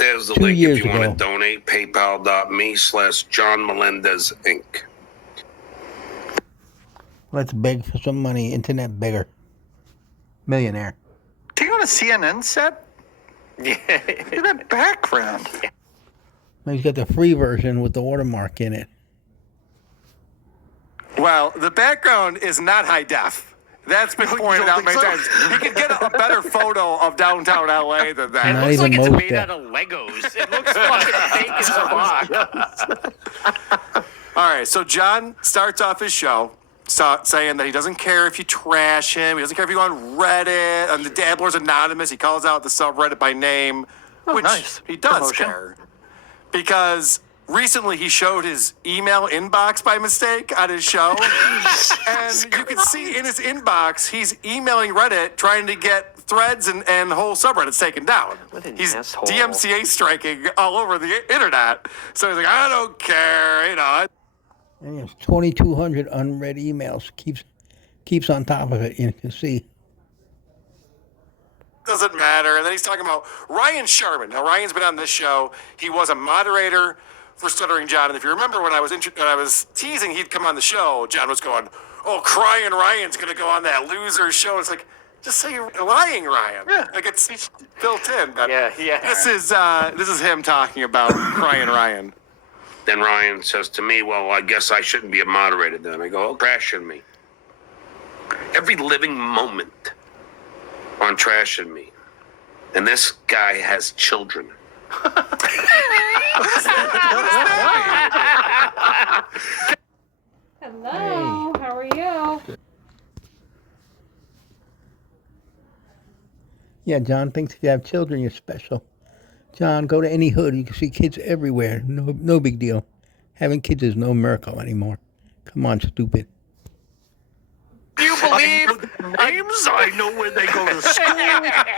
There's the 2 link years if you want ago. to donate. PayPal.me/John Melendez Inc. Let's beg for some money. Internet beggar. Millionaire. Do you on a CNN set? Yeah. Look at that background. He's got the free version with the watermark in it. Well, the background is not high def. That's been pointed out many times. You can get a better photo of downtown LA than that. It Not looks like even it's most made of- out of Legos. It looks fucking fake as fuck. All right, so John starts off his show saying that he doesn't care if you trash him. He doesn't care if you go on Reddit. On the Dabbler's Anonymous, he calls out the subreddit by name, which nice. he does Promotion. care. Because recently he showed his email inbox by mistake on his show. And you can see in his inbox, he's emailing Reddit trying to get threads and whole subreddits taken down. What an He's asshole. DMCA striking all over the internet. So he's like, I don't care, you know. And he has 2,200 unread emails. Keeps on top of it. You can see. Doesn't matter. And then he's talking about Ryan Sharman. Now, Ryan's been on this show. He was a moderator for Stuttering John. And if you remember when I was teasing he'd come on the show, John was going, oh, crying Ryan's going to go on that loser show. It's like, just say you're lying, Ryan. Yeah. Like, it's built in. But Yeah. This is him talking about crying Ryan. Then Ryan says to me, well, I guess I shouldn't be a moderator then. I go, oh, trashing me. Every living moment on trashing me. And this guy has children. Hello, how are you? Yeah, John thinks if you have children, you're special. John, go to any hood. You can see kids everywhere. No big deal. Having kids is no miracle anymore. Come on, stupid. Do you believe names? I know where they go to school.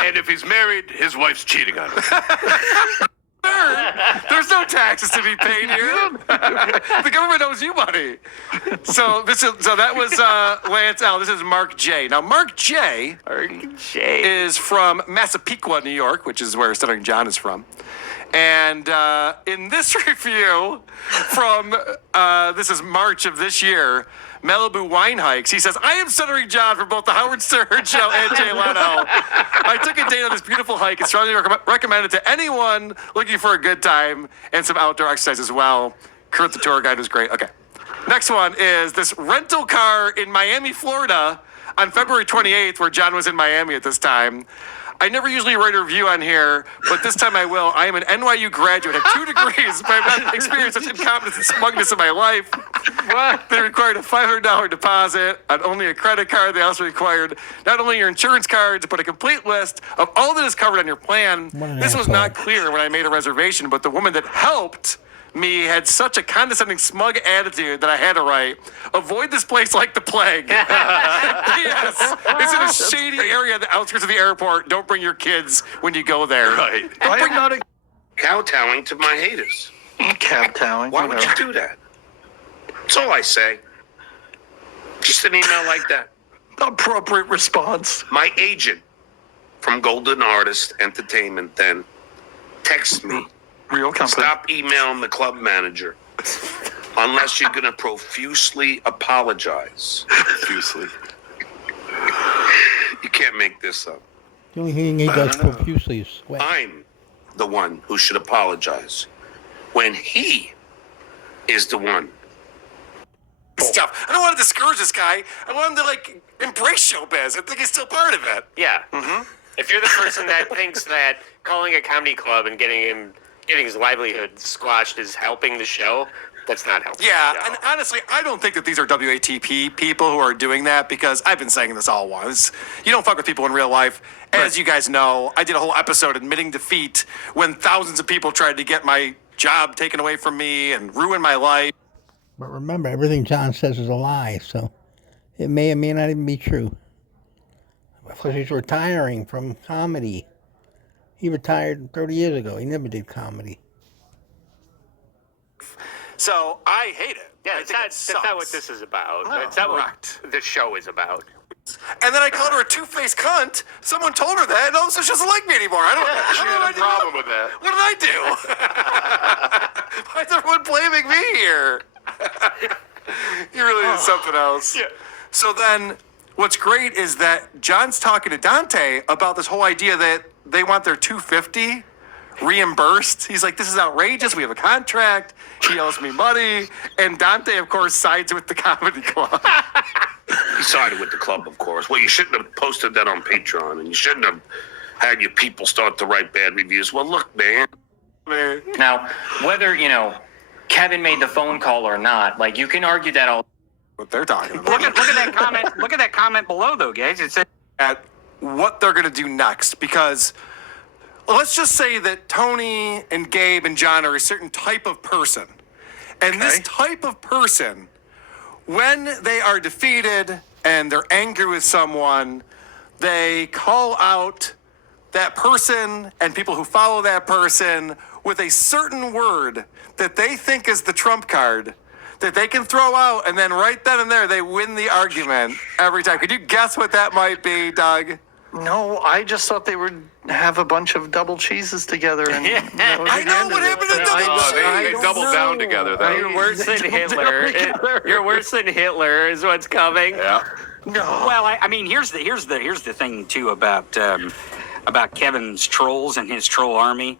And if he's married, his wife's cheating on him. There's no taxes to be paid here. The government owes you money. So that was Lance L. This is Mark J. Now, Mark J. is from Massapequa, New York, which is where Stuttering John is from. And in this review from, this is March of this year, Malibu Wine Hikes, he says, I am Stuttering John from both the Howard Stern Show and Jay Leno. I took a date on this beautiful hike and strongly recommend it to anyone looking for a good time and some outdoor exercise as well. Kurt, the tour guide, was great. Okay. Next one is this rental car in Miami, Florida on February 28th, where John was in Miami at this time. I never usually write a review on here, but this time I will. I am an NYU graduate, have 2 degrees, but I've not experienced such incompetence and smugness in my life. They required a $500 deposit on only a credit card. They also required not only your insurance cards, but a complete list of all that is covered on your plan. This was not clear when I made a reservation, but the woman that helped me had such a condescending, smug attitude that I had to write, avoid this place like the plague. Yes, it's in a shady area at the outskirts of the airport. Don't bring your kids when you go there. Right. I am not a Kowtowing to my haters. cab towing. Why would you do that? That's all I say. Just an email like that. Appropriate response. My agent from Golden Artist Entertainment then texts me, Real company. stop emailing the club manager unless you're going to profusely apologize. Profusely. You can't make this up. The only thing he does profusely is sweat. I'm the one who should apologize when he is the one. Stuff. I don't want to discourage this guy. I want him to embrace showbiz. I think he's still part of it. Yeah. Mm-hmm. If you're the person that thinks that calling a comedy club and getting his livelihood squashed is helping the show, that's not helping. Yeah, the show. and honestly, I don't think that these are WATP people who are doing that because I've been saying this all along. You don't fuck with people in real life. As you guys know, I did a whole episode admitting defeat when thousands of people tried to get my job taken away from me and ruin my life. But remember, everything John says is a lie, so it may or may not even be true. Because he's retiring from comedy. He retired 30 years ago. He never did comedy. So I hate it. Yeah, I that's think not, it that's not what sucks. this is about. No, That's not correct. what this show is about. And then I called her a two-faced cunt. Someone told her that, and all of a sudden she doesn't like me anymore. I don't She know. had a problem with that. What did I do? Why is everyone blaming me here? You really did something else. Yeah. So then, what's great is that John's talking to Dante about this whole idea that they want their $250 reimbursed. He's like, this is outrageous. We have a contract. He owes me money. And Dante, of course, sides with the comedy club. He sided with the club, of course. Well, you shouldn't have posted that on Patreon, and you shouldn't have had your people start to write bad reviews. Well, look, man. Now, whether, Kevin made the phone call or not, like, you can argue that all. What they're talking about. Look at that comment. Look at that comment below, though, guys. It says At what they're going to do next, because let's just say that Tony and Gabe and John are a certain type of person. And this type of person, when they are defeated and they're angry with someone, they call out that person and people who follow that person with a certain word that they think is the trump card that they can throw out, and then right then and there they win the argument every time. Could you guess what that might be, Doug? No, I just thought they would have a bunch of double cheeses together. And that was I the know end what of it. happened to I double don't- They I don't doubled down know. together, though. You're worse than Hitler. You're worse than Hitler is what's coming. Yeah. No. well, I mean, here's the thing too about Kevin's trolls and his troll army.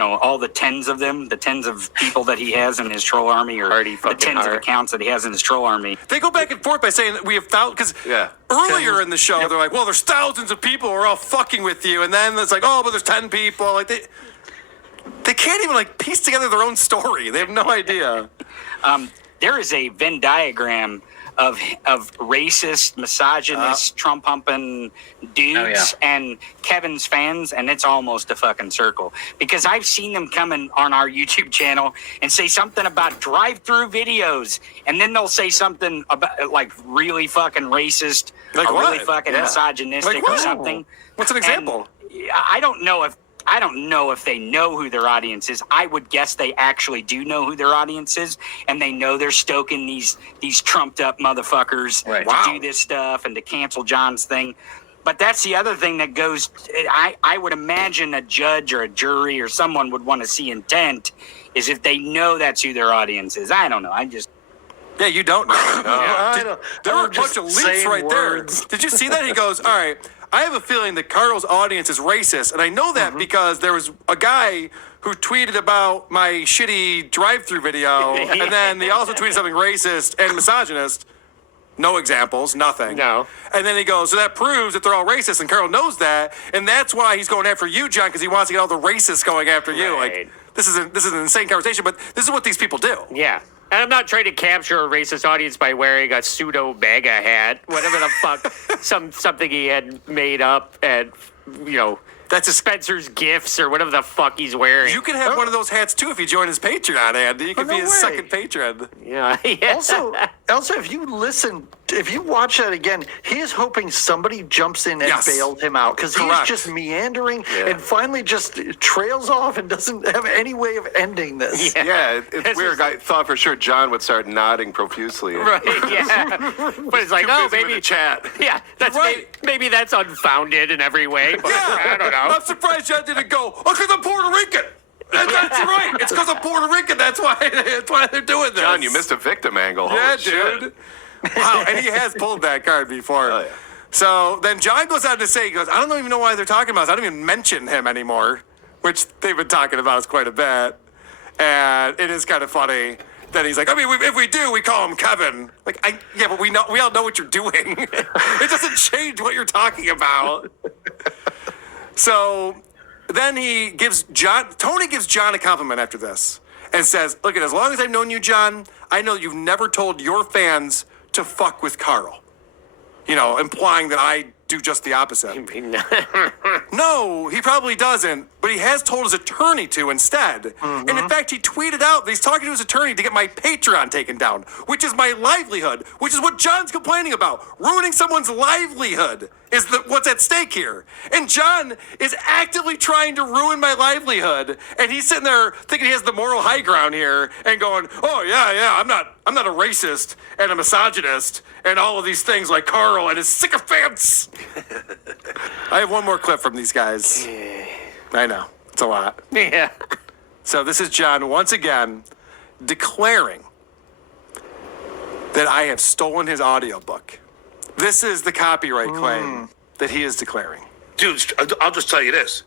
All the tens of them, the tens of people that he has in his troll army, or Already the fucking tens of hard. accounts that he has in his troll army. They go back and forth by saying that we have thousands, because Yeah. earlier in the show they're like, well, there's thousands of people who are all fucking with you, and then it's like, oh, but there's 10 people. Like they can't even like piece together their own story. They have no idea. There is a Venn diagram of racist, misogynist, Trump humping dudes and Kevin's fans, and it's almost a fucking circle. Because I've seen them coming on our YouTube channel and say something about drive-through videos, and then they'll say something about like really fucking racist, Like or what? really fucking Yeah. misogynistic Like what? or something. What's an example? And I don't know if they know who their audience is. I would guess they actually do know who their audience is, and they know they're stoking these trumped up motherfuckers Right. to do this stuff and to cancel John's thing. But that's the other thing that goes. I would imagine a judge or a jury or someone would want to see intent, is if they know that's who their audience is. I don't know. Yeah, you don't know. I don't- There were a I'm just bunch of leaks saying right words. there. Did you see that? He goes, all right, I have a feeling that Carl's audience is racist, and I know that because there was a guy who tweeted about my shitty drive-through video, and then he also tweeted something racist and misogynist. No examples, nothing. No. And then he goes, so that proves that they're all racist, and Carl knows that, and that's why he's going after you, John, because he wants to get all the racists going after you. Right. Like, this is an insane conversation, but this is what these people do. Yeah. And I'm not trying to capture a racist audience by wearing a pseudo MAGA hat, whatever the fuck, something he had made up at, That's a Spencer's Gifts or whatever the fuck he's wearing. You can have one of those hats too if you join his Patreon, Andy. You can no be his way. second patron. yeah. Also, if you watch that again, he is hoping somebody jumps in and Yes. bails him out, because he's Correct. just meandering and finally just trails off and doesn't have any way of ending this. Yeah, it's This weird. is- I thought for sure John would start nodding profusely. Right, yeah. But it's like, Too oh, busy with maybe the chat. Yeah, that's Right. maybe that's unfounded in every way, but I don't know. I'm surprised John didn't go, oh, because I'm Puerto Rican. That's right. It's because I'm Puerto Rican. That's why they're doing this. John, you missed a victim angle. Yeah, Holy shit. dude. Wow, and he has pulled that card before. Oh, yeah. So then John goes on to say, he goes, I don't even know why they're talking about this. I don't even mention him anymore, which they've been talking about us quite a bit. And it is kind of funny that he's like, I mean, if we do, we call him Kevin. Like, yeah, but we all know what you're doing. It doesn't change what you're talking about. So then Tony gives John a compliment after this and says, look, as long as I've known you, John, I know you've never told your fans to fuck with Carl. Implying that I do just the opposite. No, he probably doesn't. but he has told his attorney to instead. And in fact, he tweeted out that he's talking to his attorney to get my Patreon taken down, which is my livelihood, which is what John's complaining about. Ruining someone's livelihood is what's at stake here. And John is actively trying to ruin my livelihood, and he's sitting there thinking he has the moral high ground here and going, "Oh yeah, I'm not a racist and a misogynist and all of these things like Carl and his sycophants." I have one more clip from these guys. I know. It's a lot. Yeah. So this is John once again declaring that I have stolen his audiobook. This is the copyright claim that he is declaring. Dude, I'll just tell you this.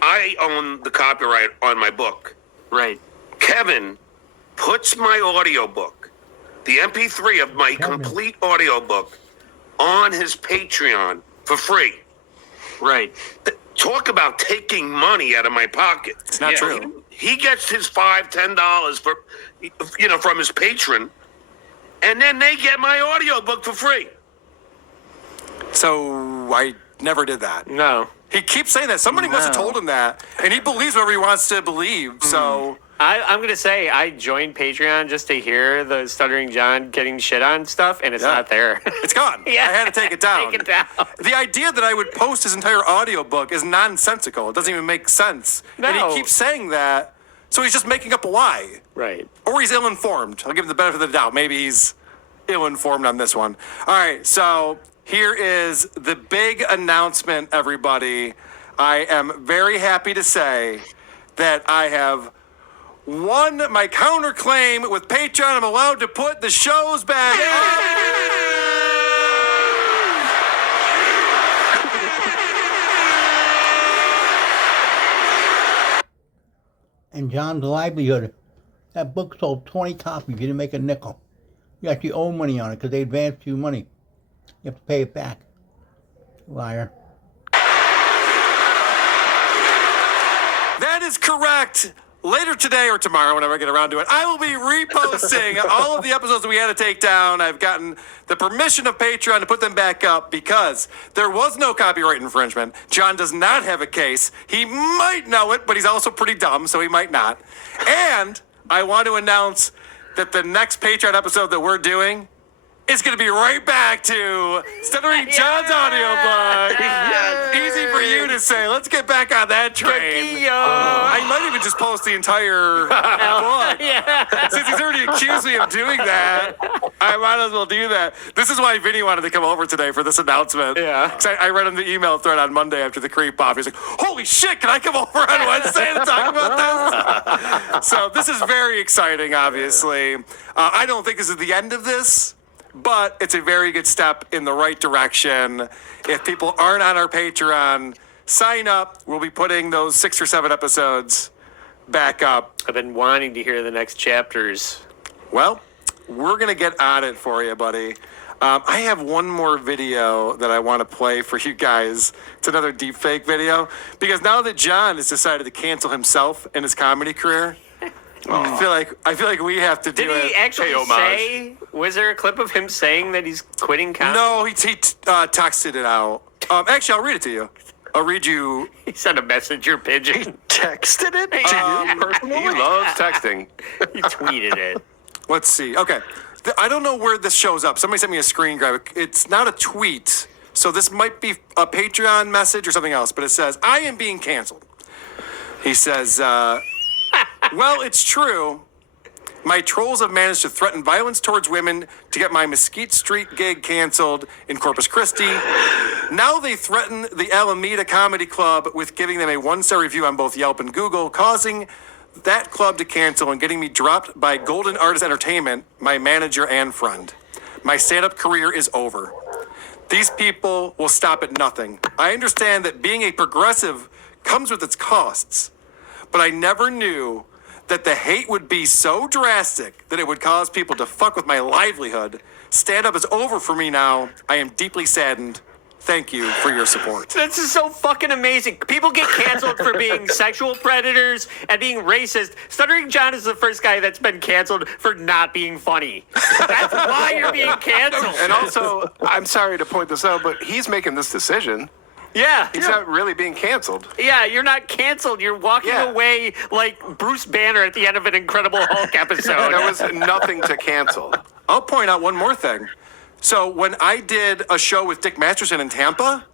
I own the copyright on my book. Right. Kevin puts my audiobook, the MP3 of my complete audiobook, on his Patreon for free. Right. Talk about taking money out of my pocket. It's not true. He gets his $5, $10 for, from his patron, and then they get my audiobook for free. So I never did that. No. He keeps saying that. Somebody must have told him that, and he believes whatever he wants to believe. So I'm going to say I joined Patreon just to hear the Stuttering John getting shit on stuff, and it's not there. It's gone. Yeah. I had to take it down. Take it down. The idea that I would post his entire audiobook is nonsensical. It doesn't even make sense. No. And he keeps saying that, so he's just making up a lie. Right. Or he's ill-informed. I'll give him the benefit of the doubt. Maybe he's ill-informed on this one. All right, so here is the big announcement, everybody. I am very happy to say that I have won my counterclaim with Patreon. I'm allowed to put the shows back up. And John's livelihood. That book sold 20 copies. You didn't make a nickel. You actually owe money on it because they advanced you money. You have to pay it back. Liar. That is correct. Later today or tomorrow, whenever I get around to it, I will be reposting all of the episodes that we had to take down. I've gotten the permission of Patreon to put them back up because there was no copyright infringement. John does not have a case. He might know it, but he's also pretty dumb, so he might not. And I want to announce that the next Patreon episode that we're doing is going to be right back to Stuttering John's audiobook. Easy for you to say. Let's get back on that train. I might even just post the entire book. Since he's already accused me of doing that, I might as well do that. This is why Vinny wanted to come over today for this announcement. Yeah. 'Cause I read him the email thread on Monday after the creep off. He's like, holy shit, can I come over on Wednesday and talk about this? So this is very exciting, obviously. I don't think this is the end of this, but it's a very good step in the right direction. If people aren't on our Patreon, sign up. We'll be putting those 6 or 7 episodes back up. I've been wanting to hear the next chapters. Well, we're going to get on it for you, buddy. I have one more video that I want to play for you guys. It's another deepfake video. Because now that John has decided to cancel himself in his comedy career, I feel like we have to do it. Did he actually say? Was there a clip of him saying that he's quitting comedy? No, he texted it out. Actually, I'll read it to you. I'll read you. He sent a messenger pigeon. Texted it to you personally? He loves texting. He tweeted it. Let's see. Okay. I don't know where this shows up. Somebody sent me a screen grab. It's not a tweet, so this might be a Patreon message or something else, but it says, I am being canceled. He says, well, it's true. My trolls have managed to threaten violence towards women to get my Mesquite Street gig canceled in Corpus Christi. Now they threaten the Alameda Comedy Club with giving them a 1-star review on both Yelp and Google, causing that club to cancel and getting me dropped by Golden Artist Entertainment, my manager and friend. My stand-up career is over. These people will stop at nothing. I understand that being a progressive comes with its costs, but I never knew that the hate would be so drastic that it would cause people to fuck with my livelihood. Stand-up is over for me now. I am deeply saddened. Thank you for your support. This is so fucking amazing. People get canceled for being sexual predators and being racist. Stuttering John is the first guy that's been canceled for not being funny. That's why you're being canceled. And also, I'm sorry to point this out, but he's making this decision. Yeah. He's not really being canceled. Yeah, you're not canceled. You're walking away like Bruce Banner at the end of an Incredible Hulk episode. There was nothing to cancel. I'll point out one more thing. So when I did a show with Dick Masterson in Tampa,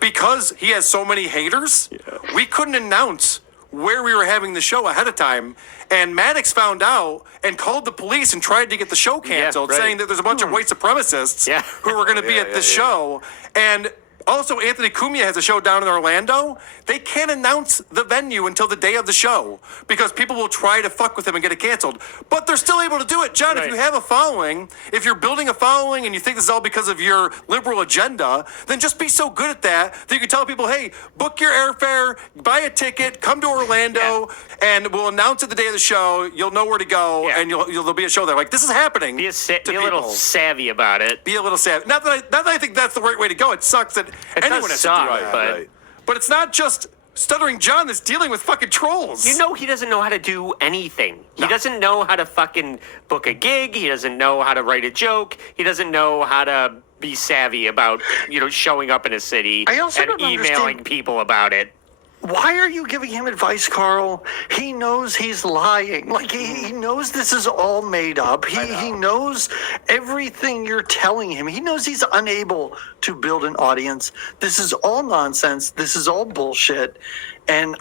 because he has so many haters, we couldn't announce where we were having the show ahead of time. And Maddox found out and called the police and tried to get the show canceled, saying that there's a bunch of white supremacists who were going to be at the show. And also, Anthony Cumia has a show down in Orlando. They can't announce the venue until the day of the show because people will try to fuck with him and get it canceled. But they're still able to do it. John, if you have a following, if you're building a following and you think this is all because of your liberal agenda, then just be so good at that you can tell people, hey, book your airfare, buy a ticket, come to Orlando, and we'll announce it the day of the show. You'll know where to go, and there'll be a show there. Like, this is happening. Be a little savvy about it. Be a little savvy. Not that I think that's the right way to go. It sucks that anyone has to do it. But it's not just Stuttering John that's dealing with fucking trolls. You know he doesn't know how to do anything. He doesn't know how to fucking book a gig. He doesn't know how to write a joke. He doesn't know how to be savvy about, showing up in a city and emailing people about it. Why are you giving him advice, Carl? He knows he's lying. Like, he knows this is all made up. He knows everything you're telling him. He knows he's unable to build an audience. This is all nonsense. This is all bullshit. And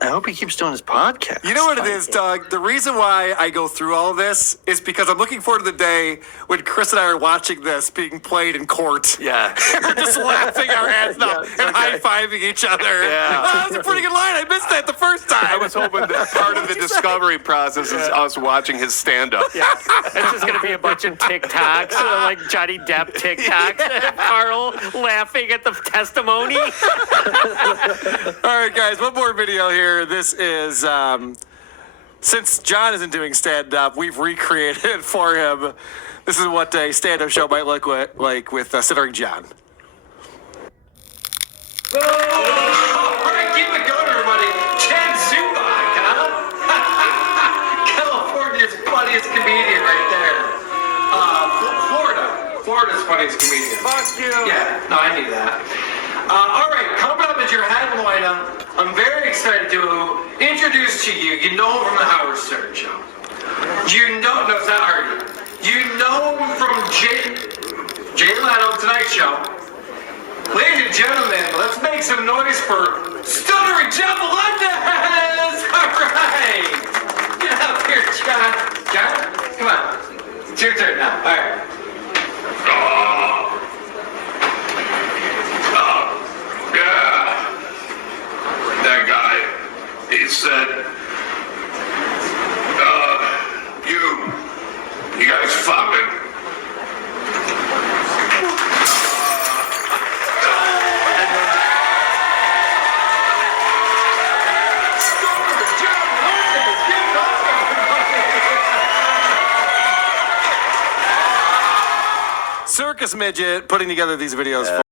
I hope he keeps doing his podcast. You know what it is, Doug? The reason why I go through all of this is because I'm looking forward to the day when Chris and I are watching this being played in court. Yeah. We're just laughing our ass off and high-fiving each other. Yeah. Oh, that was a pretty good line. I missed that the first time. I was hoping that part of the discovery process is us watching his stand-up. Yeah. It's just going to be a bunch of TikToks, like Johnny Depp TikToks. Carl laughing at the testimony. All right, guys, one more video here. This is, since John isn't doing stand-up, we've recreated it for him. This is what a stand-up show might look like with Stuttering John. All right, keep it going, everybody. Ted Zubak, huh? California's funniest comedian right there. Florida's funniest comedian. Fuck you. Yeah, no, I knew that. All right, coming up as your headliner, I'm very excited to introduce to you, you know him from the Howard Stern Show. No, it's not hard. You know him from Jay Leno, Tonight Show. Ladies and gentlemen, let's make some noise for Stuttering John Melendez! All right! Get up here, John. John, come on. It's your turn now. All right. That guy, he said, you guys fucking. Circus Midget putting together these videos for